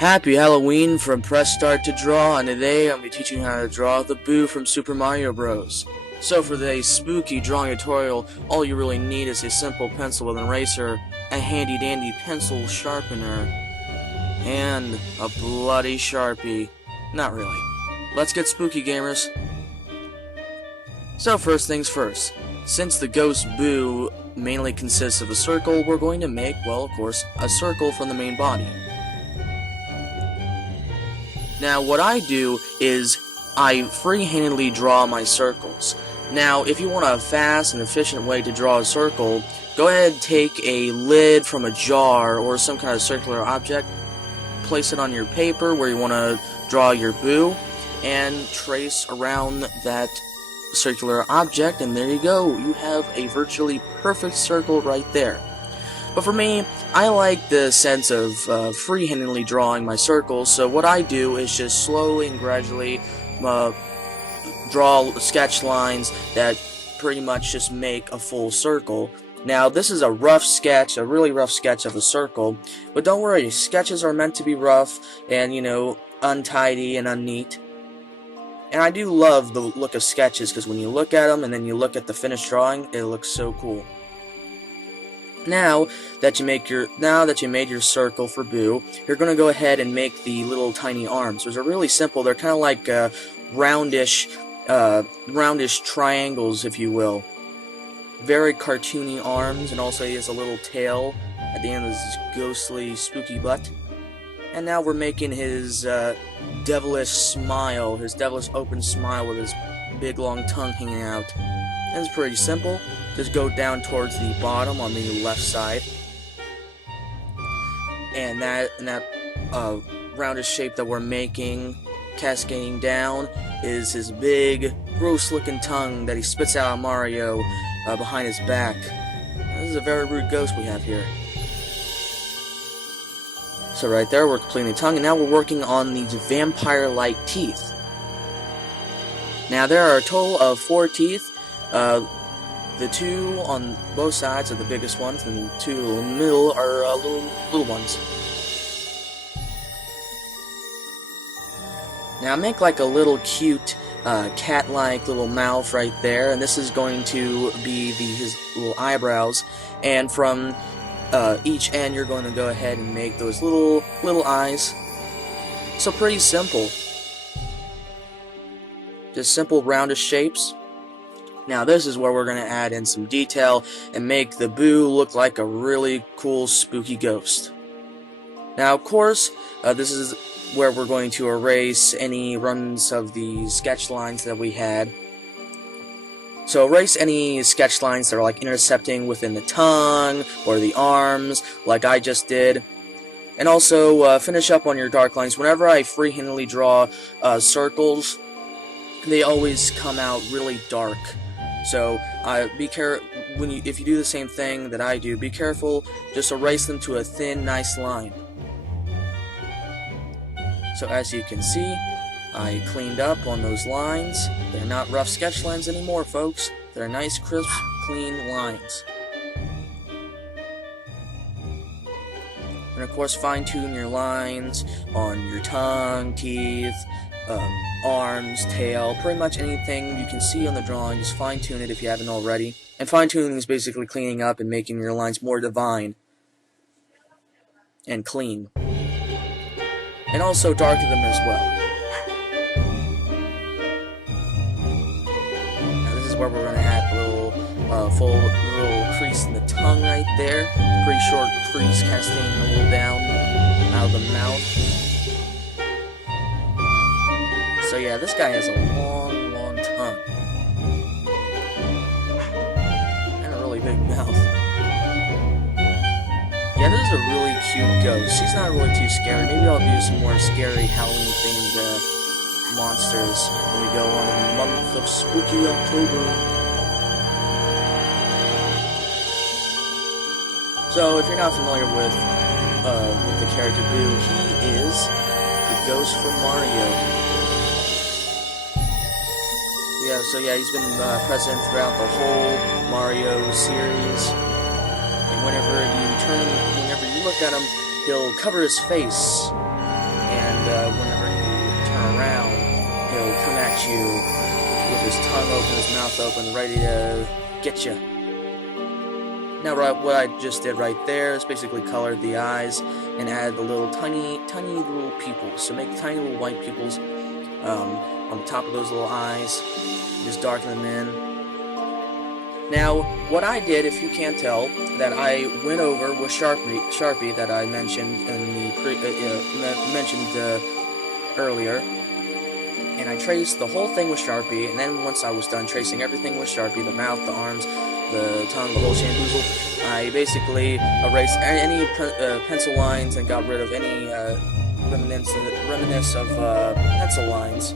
Happy Halloween from Press Start to Draw, and today I'm going to be teaching you how to draw the Boo from Super Mario Bros. So for today's spooky drawing tutorial, all you really need is a simple pencil with an eraser, a handy dandy pencil sharpener, and a bloody Sharpie. Not really. Let's get spooky, gamers. So first things first, since the ghost Boo mainly consists of a circle, we're going to make, well, of course, a circle from the main body. Now, what I do is I free-handedly draw my circles. Now, if you want a fast and efficient way to draw a circle, go ahead and take a lid from a jar or some kind of circular object, place it on your paper where you want to draw your Boo, and trace around that circular object, and there you go. You have a virtually perfect circle right there. But for me, I like the sense of free-handedly drawing my circles, so what I do is just slowly and gradually draw sketch lines that pretty much just make a full circle. Now, this is a rough sketch, a really rough sketch of a circle, but don't worry, sketches are meant to be rough and, you know, untidy and unneat. And I do love the look of sketches, because when you look at them and then you look at the finished drawing, it looks so cool. Now that you made your circle for Boo, you're going to go ahead and make the little tiny arms. Those are really simple. They're kind of like roundish triangles, if you will. Very cartoony arms, and also he has a little tail at the end of his ghostly, spooky butt. And now we're making his devilish smile, his devilish open smile with his big long tongue hanging out. And it's pretty simple. Just go down towards the bottom on the left side, and that roundish shape that we're making, cascading down, is his big, gross-looking tongue that he spits out on Mario behind his back. This is a very rude ghost we have here. So right there, we're completing the tongue, and now we're working on these vampire-like teeth. Now there are a total of 4 teeth. The 2 on both sides are the biggest ones, and the 2 in the middle are little ones. Now make like a little cute cat-like little mouth right there, and this is going to be his little eyebrows. And from each end, you're going to go ahead and make those little eyes. So pretty simple. Just simple roundish shapes. Now this is where we're going to add in some detail and make the Boo look like a really cool spooky ghost. Now of course, this is where we're going to erase any runs of the sketch lines that we had. So erase any sketch lines that are like intercepting within the tongue or the arms, like I just did. And also finish up on your dark lines. Whenever I free-handedly draw circles, they always come out really dark. So be careful if you do the same thing that I do. Be careful. Just erase them to a thin, nice line. So as you can see, I cleaned up on those lines. They're not rough sketch lines anymore, folks. They're nice, crisp, clean lines. And of course, fine-tune your lines on your tongue, teeth, arms, tail, pretty much anything you can see on the drawing. Just fine-tune it if you haven't already. And fine-tuning is basically cleaning up and making your lines more divine and clean. And also darken them as well. Now this is where we're going to add a little full little crease in the tongue right there. Pretty short crease cascading a little down out of the mouth. So yeah, this guy has a long, long tongue. And a really big mouth. Yeah, this is a really cute ghost. She's not really too scary. Maybe I'll do some more scary Halloween-themed monsters when we go on in the month of spooky October. So, if you're not familiar with the character Boo, he is the ghost from Mario. Yeah, he's been present throughout the whole Mario series. And whenever you look at him, he'll cover his face he'll come at you with his tongue open, his mouth open, ready to get you. Now, what I just did right there is basically colored the eyes and add the little tiny little pupils. So make tiny little white pupils on the top of those little eyes. Just darken them in. Now, what I did, if you can't tell, that I went over with Sharpie that I mentioned in the earlier, and I traced the whole thing with Sharpie. And then once I was done tracing everything with Sharpie, the mouth, the arms, the tongue, the whole shamboozle, I basically erased any pencil lines and got rid of any reminiscence of pencil lines.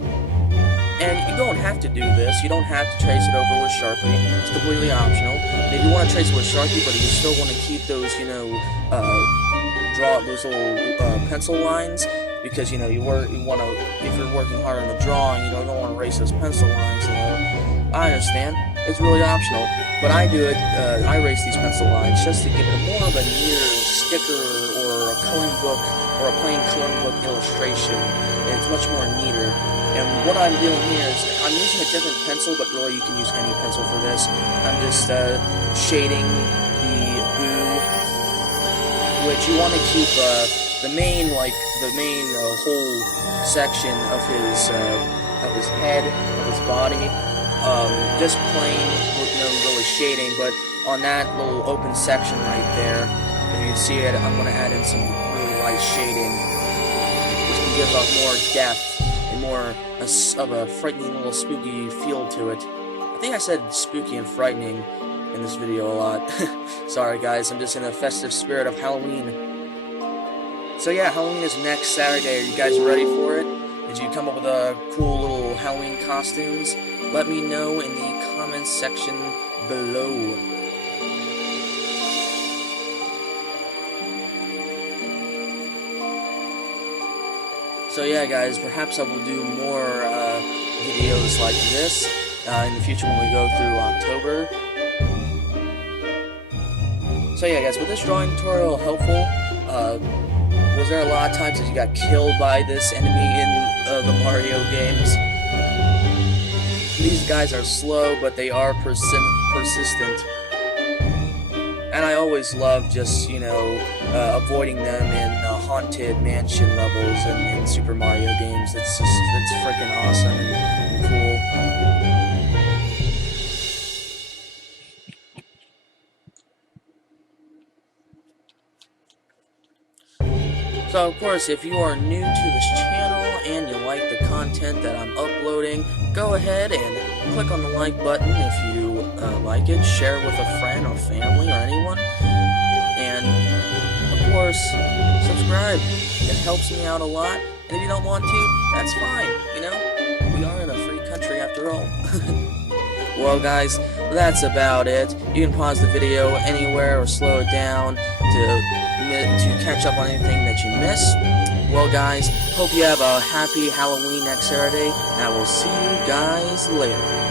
And you don't have to do this. You don't have to trace it over with Sharpie. It's completely optional. And if you want to trace it with Sharpie, but you still want to keep those, draw those little pencil lines, because you want to. If you're working hard on the drawing, you don't want to erase those pencil lines. I understand. It's really optional, but I do it. I erase these pencil lines just to give it more of a near sticker or a coloring book or a plain coloring book illustration. And it's much more neater. And what I'm doing here is I'm using a different pencil, but really you can use any pencil for this. I'm just shading the boo, which you want to keep the main whole section of his head, of his body, just plain with no really shading. But on that little open section right there, if you can see it, I'm going to add in some really light shading, which can give up more depth. More of a frightening little spooky feel to it. I think I said spooky and frightening in this video a lot. Sorry guys, I'm just in a festive spirit of Halloween. So yeah, Halloween is next Saturday. Are you guys ready for it? Did you come up with cool little Halloween costumes? Let me know in the comments section below. So yeah guys, perhaps I will do more videos like this in the future when we go through October. So yeah guys, was this drawing tutorial helpful? Was there a lot of times that you got killed by this enemy in the Mario games? These guys are slow, but they are persistent. And I always love just, avoiding them in haunted mansion levels in Super Mario games. It's freaking awesome and cool. So, of course, if you are new to this channel and you like the content that I'm uploading, go ahead and click on the like button if you like it. Share it with a friend or family or anyone. And, of course, subscribe. It helps me out a lot. And if you don't want to, that's fine. We are in a free country after all. Well, guys, that's about it. You can pause the video anywhere or slow it down to catch up on anything that you missed. Well, guys, hope you have a happy Halloween next Saturday, and I will see you guys later.